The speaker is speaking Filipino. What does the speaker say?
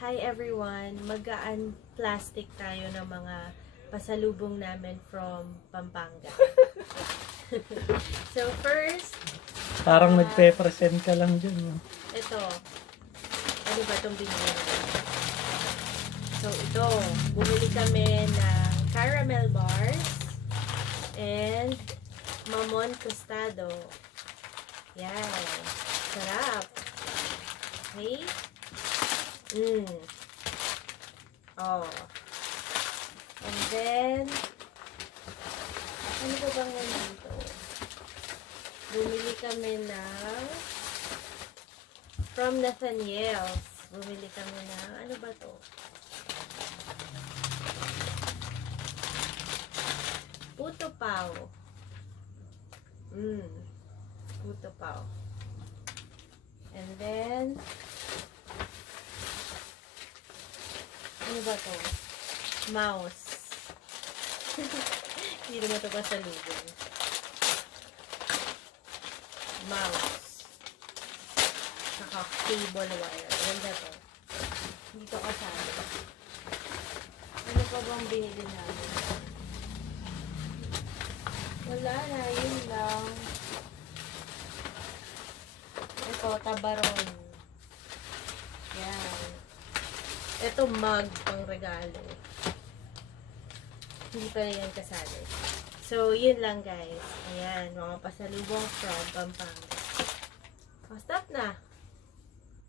Hi everyone! Mag-plastic tayo ng mga pasalubong namin from Pampanga. So first, Parang nagpe-present ka lang dyan. No? ito. Ano ba itong binili? So ito, bumili kami ng caramel bars and mamon tostado. Yan. Sarap. Okay? Oh. And then, ano ba bang nandito? Bumili kami ng from Nathaniel's. Bumili kami ng, ano ba to? Puto pao. Puto pao. And then, ano ba to? Mouse. Hindi naman ito pasalubong. Mouse. Saka cable wire. Ganda to. Dito kasama. Ano pa bang binili namin? Wala na. Yun lang. Ito, tabaron. Yan. Ito mug pang regalo. Hindi pa na yan kasali. So, yun lang guys. Ayan, mga pasalubong from Pampanga. Oh, stop na.